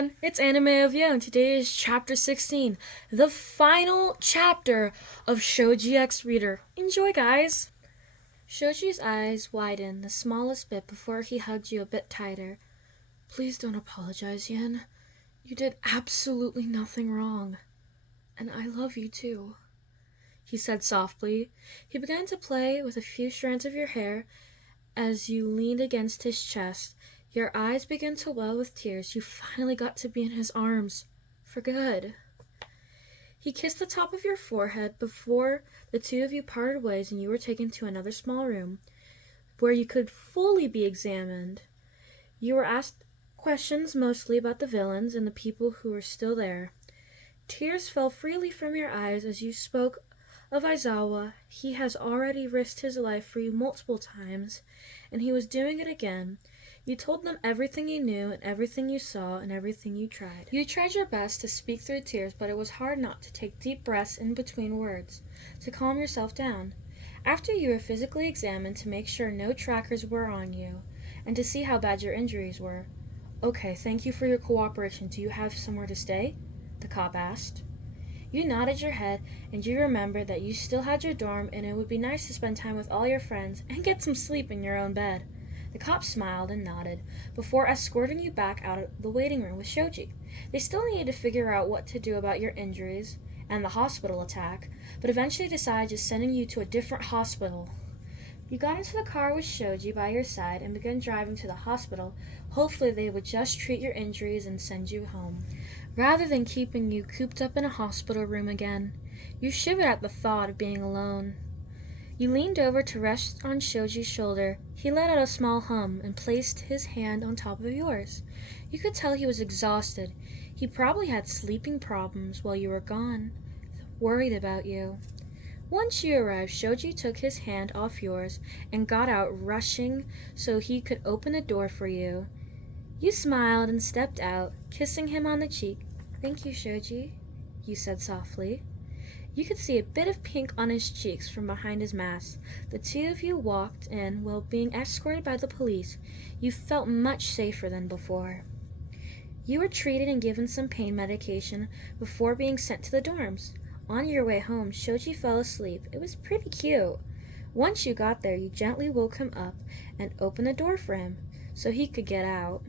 everyone, it's Anime of You, and today is chapter 16, the final chapter of Shoji X Reader. Enjoy, guys! Shoji's eyes widened the smallest bit before he hugged you a bit tighter. Please don't apologize, Yen. You did absolutely nothing wrong. And I love you too, he said softly. He began to play with a few strands of your hair as you leaned against his chest. Your eyes began to well with tears. You finally got to be in his arms. For good. He kissed the top of your forehead before the two of you parted ways and you were taken to another small room where you could fully be examined. You were asked questions mostly about the villains and the people who were still there. Tears fell freely from your eyes as you spoke of Aizawa. He has already risked his life for you multiple times, and he was doing it again. You told them everything you knew and everything you saw and everything you tried. You tried your best to speak through tears, but it was hard not to take deep breaths in between words, to calm yourself down. After you were physically examined to make sure no trackers were on you, and to see how bad your injuries were. Okay, thank you for your cooperation. Do you have somewhere to stay? The cop asked. You nodded your head, and you remembered that you still had your dorm and it would be nice to spend time with all your friends and get some sleep in your own bed. The cop smiled and nodded before escorting you back out of the waiting room with Shoji. They still needed to figure out what to do about your injuries and the hospital attack, but eventually decided just sending you to a different hospital. You got into the car with Shoji by your side and began driving to the hospital. Hopefully they would just treat your injuries and send you home, rather than keeping you cooped up in a hospital room again. You shivered at the thought of being alone. You leaned over to rest on Shoji's shoulder. He let out a small hum and placed his hand on top of yours. You could tell he was exhausted. He probably had sleeping problems while you were gone, worried about you. Once you arrived, Shoji took his hand off yours and got out, rushing so he could open a door for you. You smiled and stepped out, kissing him on the cheek. Thank you, Shoji, you said softly. You could see a bit of pink on his cheeks from behind his mask. The two of you walked in while being escorted by the police. You felt much safer than before. You were treated and given some pain medication before being sent to the dorms. On your way home, Shoji fell asleep. It was pretty cute. Once you got there, you gently woke him up and opened the door for him so he could get out.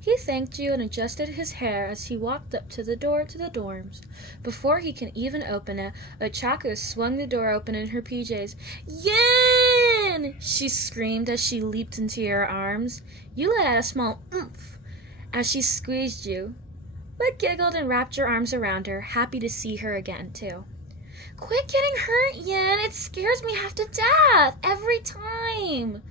He thanked you and adjusted his hair as he walked up to the door to the dorms. Before he can even open it, Ochako swung the door open in her PJs. Yen! She screamed as she leaped into your arms. You let out a small oomph as she squeezed you, but giggled and wrapped your arms around her, happy to see her again, too. Quit getting hurt, Yen! It scares me half to death every time!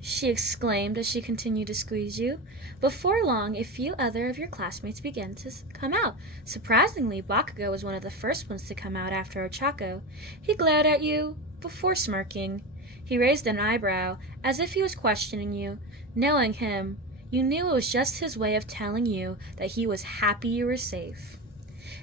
She exclaimed as she continued to squeeze you. Before long, a few other of your classmates began to come out. Surprisingly, Bakugo was one of the first ones to come out after Ochako. He glared at you before smirking. He raised an eyebrow, as if he was questioning you. Knowing him, you knew it was just his way of telling you that he was happy you were safe.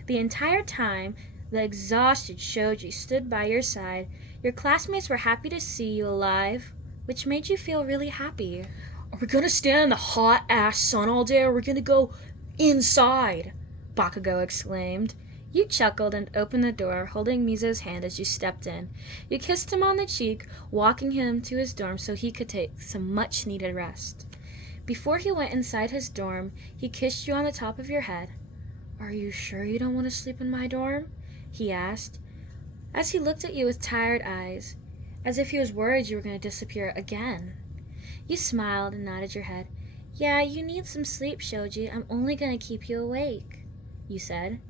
The entire time, the exhausted Shoji stood by your side. Your classmates were happy to see you alive, which made you feel really happy. Are we gonna stand in the hot-ass sun all day, or are we gonna go inside? Bakugo exclaimed. You chuckled and opened the door, holding Mizo's hand as you stepped in. You kissed him on the cheek, walking him to his dorm so he could take some much-needed rest. Before he went inside his dorm, he kissed you on the top of your head. Are you sure you don't want to sleep in my dorm? He asked, as he looked at you with tired eyes, as if he was worried you were going to disappear again. You smiled and nodded your head. Yeah, you need some sleep, Shoji. I'm only going to keep you awake, you said.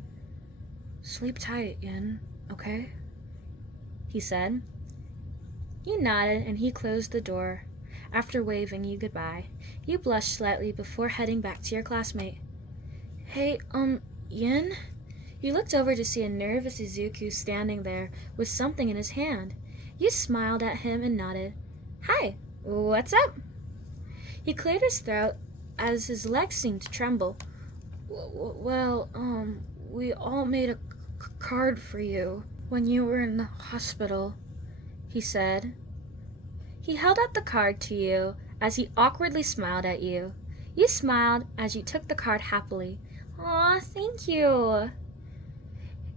Sleep tight, Yen, okay? He said. You nodded and he closed the door. After waving you goodbye, you blushed slightly before heading back to your classmate. Hey, Yen? You looked over to see a nervous Izuku standing there with something in his hand. You smiled at him and nodded. Hi, what's up? He cleared his throat as his legs seemed to tremble. Well, we all made a card for you when you were in the hospital, he said. He held out the card to you as he awkwardly smiled at you. You smiled as you took the card happily. Aw, thank you.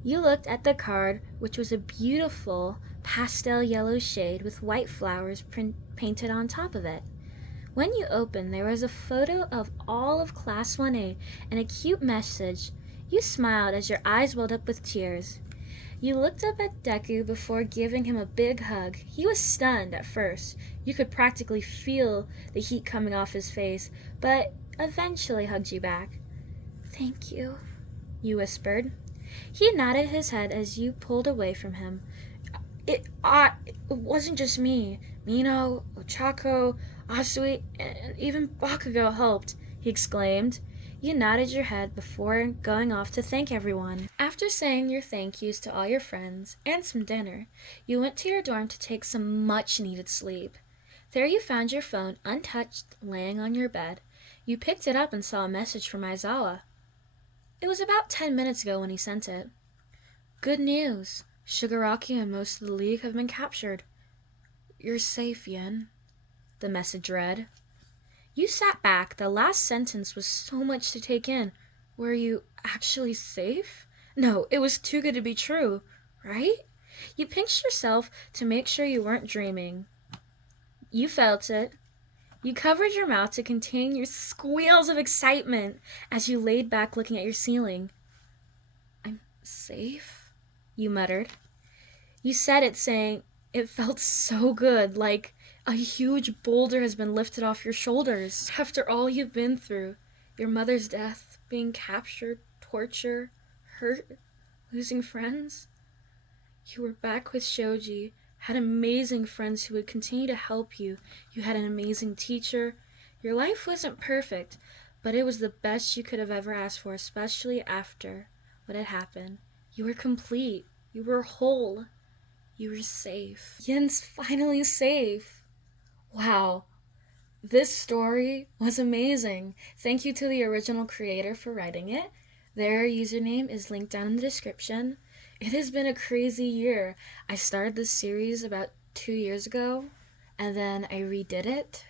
You looked at the card, which was a beautiful pastel yellow shade with white flowers painted on top of it. When you opened, there was a photo of all of Class 1A and a cute message. You smiled as your eyes welled up with tears. You looked up at Deku before giving him a big hug. He was stunned at first. You could practically feel the heat coming off his face, but eventually hugged you back. Thank you, you whispered. He nodded his head as you pulled away from him. It wasn't just me. Mino, Ochako, Asui, and even Bakugo helped, he exclaimed. You nodded your head before going off to thank everyone. After saying your thank yous to all your friends and some dinner, you went to your dorm to take some much-needed sleep. There you found your phone untouched laying on your bed. You picked it up and saw a message from Aizawa. It was about 10 minutes ago when he sent it. Good news. Shigaraki and most of the League have been captured. You're safe, Yen, the message read. You sat back. The last sentence was so much to take in. Were you actually safe? No, it was too good to be true, right? You pinched yourself to make sure you weren't dreaming. You felt it. You covered your mouth to contain your squeals of excitement as you laid back looking at your ceiling. I'm safe, you muttered. You said it saying it felt so good, like a huge boulder has been lifted off your shoulders. After all you've been through, your mother's death, being captured, torture, hurt, losing friends, you were back with Shoji, had amazing friends who would continue to help you. You had an amazing teacher. Your life wasn't perfect, but it was the best you could have ever asked for, especially after what had happened. You were complete. You were whole. You were safe. Yen's finally safe. Wow. This story was amazing. Thank you to the original creator for writing it. Their username is linked down in the description. It has been a crazy year. I started this series about 2 years ago, and then I redid it.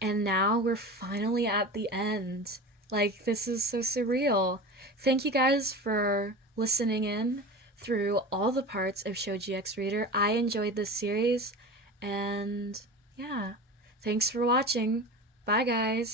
And now we're finally at the end. Like, this is so surreal. Thank you guys for listening in through all the parts of Shoji X Reader. I enjoyed this series, and yeah, thanks for watching. Bye, guys.